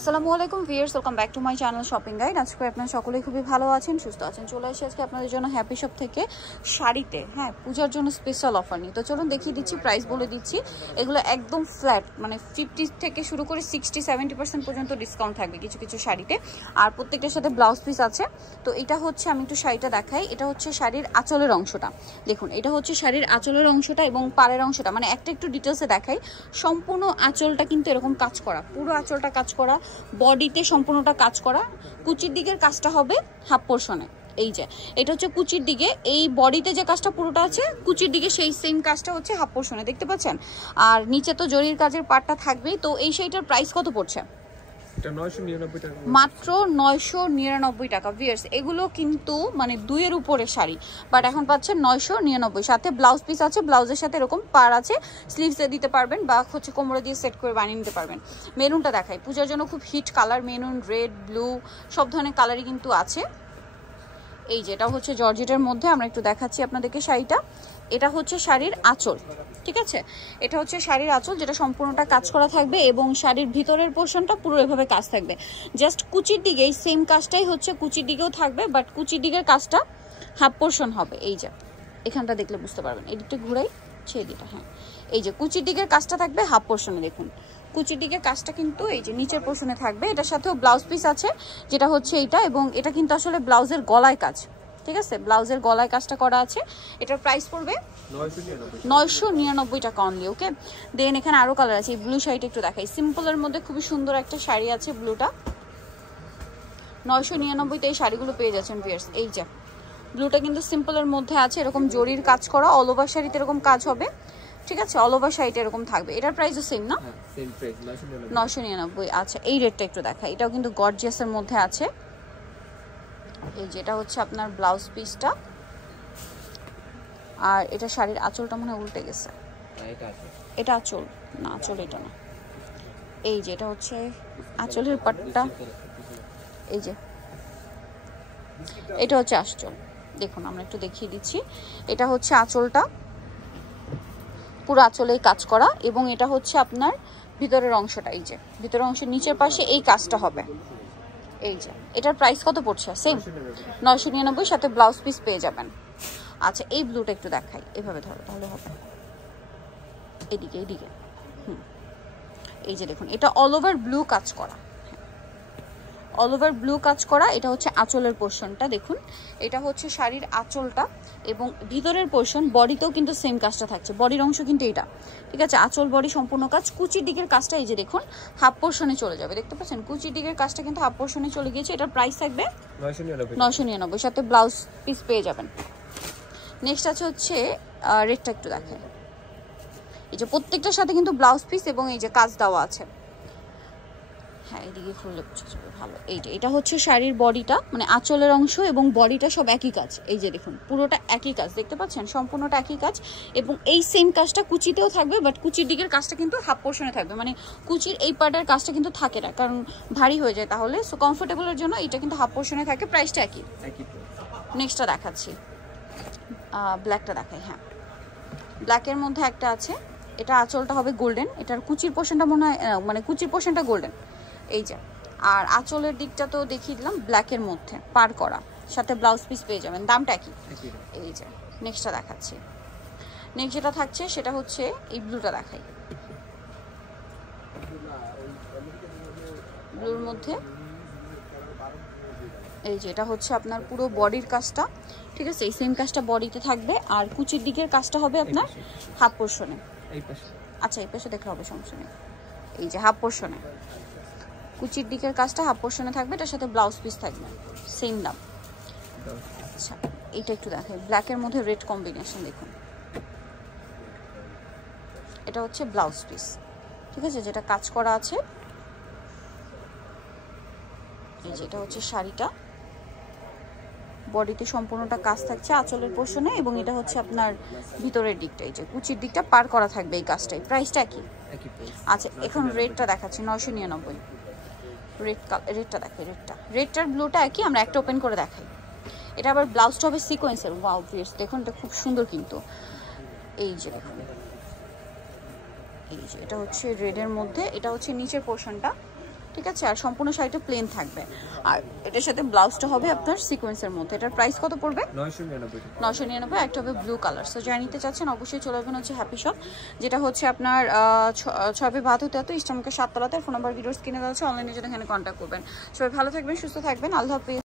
আসসালামু আলাইকুম viewers, welcome back to my channel shopping guide. আজকে আপনারা সকলেই খুবই ভালো আছেন, সুস্থ আছেন। চলে এসেছি আজকে আপনাদের জন্য হ্যাপি শপ থেকে শাড়িতে পূজার জন্য স্পেশাল অফার নিয়ে। তো চলুন দেখিয়ে দিচ্ছি, প্রাইস বলে দিচ্ছি। এগুলো একদম ফ্ল্যাট, মানে 50 থেকে শুরু করে 60-70% পর্যন্ত ডিসকাউন্ট থাকবে কিছু কিছু শাড়িতে। আর প্রত্যেকটার সাথে ব্লাউজ পিস আছে। তো এটা হচ্ছে, আমি একটু শাড়িটা দেখাই। এটা হচ্ছে শাড়ির আঁচলের অংশটা, দেখুন এটা হচ্ছে শাড়ির আঁচলের অংশটা এবং পাড়ের অংশটা, মানে একটা একটু ডিটেলসে দেখাই। সম্পূর্ণ আঁচলটা কিন্তু এরকম কাজ করা, পুরো আঁচলটা কাজ করা, বডিতে সম্পূর্ণটা কাজ করা। কুচির দিকের কাজটা হবে হাফ পোর্শনে। এই যে এটা হচ্ছে কুচির দিকে, এই বডিতে যে কাজটা পুরোটা আছে, কুচির দিকে সেই সেম কাজটা হচ্ছে হাফ পোর্শনে, দেখতে পাচ্ছেন। আর নিচে তো জরির কাজের পার্টটা থাকবেই। তো এই শাড়িটার প্রাইস কত পড়ছে? মাত্র 999 টাকা। ভিউয়ার্স, এগুলো কিন্তু মানে 2 এর উপরে শাড়ি, বাট এখন পাচ্ছেন 999। সাথে ব্লাউজ পিস আছে, ব্লাউজের সাথে এরকম পার আছে, স্লিভসে দিতে পারবেন বা হচ্ছে কোমরে দিয়ে সেট করে বানিয়ে নিতে পারবেন। মেরুনটা দেখাই, পূজার জন্য খুব hit colour. Maroon, red, blue সব ধরনের কালারই কিন্তু আছে। এই যেটা হচ্ছে জর্জেটের মধ্যে, আমরা একটু দেখাচ্ছি আপনাদেরকে শাড়িটা। এটা হচ্ছে শাড়ির আঁচল, ঠিক আছে। এটা হচ্ছে শাড়ির আঁচল, যেটা সম্পূর্ণটা কাজ করা থাকবে এবং শাড়ির ভিতরের পোর্শনটা পুরো এভাবে কাজ থাকবে। জাস্ট কুচির দিকে এই সেম কাজটাই হচ্ছে, কুচির দিকেও থাকবে, বাট কুচির দিকের কাজটা হাফ পোর্শন হবে। এই যে এখানটা দেখলে বুঝতে পারবেন, এদিকটা ঘুরাই, ছেড়ে দিটা। এই যে কুচির দিকের কাজটা থাকবে হাফ পোর্শনে। দেখুন কুচির দিকের কাজটা কিন্তু এই যে নিচের পোর্শনে থাকবে। এটার সাথেও ব্লাউজ পিস আছে, যেটা হচ্ছে এইটা, এবং এটা কিন্তু আসলে ব্লাউজের গলায় কাজ, ঠিক আছে। ব্লাউজের গলায় কাজটা করা আছে। এটার প্রাইস পড়বে 999 টাকা অনলি। ওকে, দেন এখানে আরো কালার আছে। এই ব্লু শাড়িটা একটু দেখাই, সিম্পলের মধ্যে খুবই সুন্দর একটা শাড়ি আছে। ব্লুটা 999-তে এই শাড়িগুলো পেয়ে যাচ্ছেন ভিউয়ার্স। এই যে ব্লুটা কিন্তু সিম্পলের মধ্যে আছে, এরকম জরির কাজ করা, অল ওভার শাড়িতে এরকম কাজ হবে, ঠিক আছে। অল ওভার শাড়িটা এরকম থাকবে। এটার প্রাইসও সেম না? 999। আচ্ছা, এই রেটটা একটু দেখাই। এটাও কিন্তু গর্জিয়াসের মধ্যে আছে। এই যেটা হচ্ছে আপনার ব্লাউজ পিসটা, আর এটা শাড়ির আঁচলটা মনে হয় উল্টে গেছে। এটা আঁচল না, আঁচল এটা না। এই যে এটা হচ্ছে আঁচলের পাটটা, এই যে এটা হচ্ছে আঁচল। দেখুন আমরা একটু দেখিয়ে দিচ্ছি। এটা হচ্ছে আঁচলটা, পুরো আঁচলেই কাজ করা, এবং এটা হচ্ছে আপনার ভিতরের অংশটা। এই যে ভিতরের অংশের নিচের পাশে এই কাজটা হবে। এই যে এটার প্রাইস কত পড়ছে? সেম 999, সাথে ব্লাউজ পিস পেয়ে যাবেন। আচ্ছা, এই ব্লুটা একটু দেখাই, এভাবে ধরো তাহলে হবে। এদিকে এইদিকে, এই যে দেখুন, এটা অল ওভার ব্লু কাজ করা, অল ওভার ব্লু কাজ করা। এটা হচ্ছে আঁচলের পোর্শনটা, দেখুন এটা হচ্ছে শাড়ির আঁচলটা, এবং ভিতরের পোর্শন বডিতেও কিন্তু সেম কাজটা থাকছে। বডির অংশ কিন্তু এটা, ঠিক আছে। আঁচল বডি সম্পূর্ণ কাজ। কুচির দিকের কাজটা এই যে দেখুন হাফ পোর্শনে চলে যাবে, দেখতে পাচ্ছেন কুচির দিকের কাজটা কিন্তু হাফ পোর্শনে চলে গিয়েছে। এটার প্রাইস থাকবে 999, সাথে ব্লাউজ পিস পেয়ে যাবেন। নেক্সট আছে হচ্ছে রেডটা একটু দেখেন। এই যে প্রত্যেকটার সাথে কিন্তু ব্লাউজ পিস এবং এই যে কাজ দেওয়া আছে। এদিকে খুললে বুঝতে যাবে ভালো। এটা হচ্ছে শাড়ির বডিটা, মানে আঁচলের অংশ এবং বডিটা সব একই কাজ। এই যে দেখুন পুরোটা একই কাজ, দেখতে পাচ্ছেন সম্পূর্ণটা একই কাজ, এবং এই সেম কাজটা কুচিতেও থাকবে, বাট কুচির দিকের কাজটা কিন্তু হাফ পোর্শনে থাকবে। মানে কুচির এই পার্টের কাজটা কিন্তু থাকে না, কারণ ভারী হয়ে যায় তাহলে। সো কমফোর্টেবলের জন্য এটা কিন্তু হাফ পোর্শনে থাকে। প্রাইসটা একই। নেক্সটটা দেখাচ্ছি, ব্ল্যাকটা দেখাই। ব্ল্যাকের মধ্যে একটা আছে, এটা আঁচলটা হবে গোল্ডেন। এটার কুচির পোর্শনটা মনে হয়, মানে কুচির পোর্শনটা গোল্ডেন। এই যে, আর আঁচলের দিকটা তো দেখিয়ে দিলাম, ব্ল্যাকের মধ্যে পার করা, সাথে ব্লাউজ পিস পেয়ে যাবেন। দামটা কি? এই যে নেক্সটটা দেখাচ্ছি। নেক্সট যেটা থাকছে সেটা হচ্ছে এই ব্লুটা দেখাই। ব্লুর মধ্যে এই যে এটা হচ্ছে আপনার পুরো বডির কাজটা, ঠিক আছে। এই সেম কাজটা বডিতে থাকবে, আর কুচির দিকের কাজটা হবে আপনার হাফ পোর্শনে। আচ্ছা, এই পাশে দেখলে হবে, সমস্যা নেই। এই যে হাফ পোর্শনে, কুচির দিকের কাজটা হাফ পোর্শনে থাকবে, এটার সাথে ব্লাউজ পিস থাকবে, সেম দাম। আচ্ছা, এইটা একটু দেখাই। ব্ল্যাকের মধ্যে রেড কম্বিনেশন, দেখুন এটা হচ্ছে ব্লাউজ পিস, ঠিক আছে, যেটা কাজ করা আছে। এই যে এটা হচ্ছে শাড়িটা, বডিতে সম্পূর্ণটা কাজ থাকছে আঁচলের পোর্শনে, এবং এটা হচ্ছে আপনার ভিতরের দিকটা, এই যে কুচির দিকটা পার করা থাকবে এই কাজটাই। প্রাইসটা কি? আচ্ছা, এখন রেডটা দেখাচ্ছি 999। রেডটা দেখাই। রেডটার ব্লুটা একই, আমরা একটা ওপেন করে দেখাই। এটা আবার ব্লাউজটা হবে সিকোয়েন্সের। ওয়াও ভিউয়ার্স, দেখুন এটা খুব সুন্দর কিন্তু। এই যে দেখুন, এই যে এটা হচ্ছে রেডের মধ্যে, এটা হচ্ছে নিচের পোর্শনটা, ঠিক আছে। আর সম্পূর্ণ শাড়িটা প্লেন থাকবে, আর এটার সাথে ব্লাউজটা হবে আপনার সিকোয়েন্সের মধ্যে। এটার প্রাইস কত পড়বে? 999। একটা হবে ব্লু কালার। সো যারা নিতে চাচ্ছেন অবশ্যই চলে আসবেন হচ্ছে হ্যাপি শপ, যেটা হচ্ছে আপনার 6/72 ইস্টার্নকে 7 তলাতে। ফোন নাম্বার ভিডিওস কিনে দেওয়া হচ্ছে, অনলাইনে জন্য এখানে কন্ট্যাক্ট করবেন। সবাই ভালো থাকবেন, সুস্থ থাকবেন, আল্লাহ হাফেজ।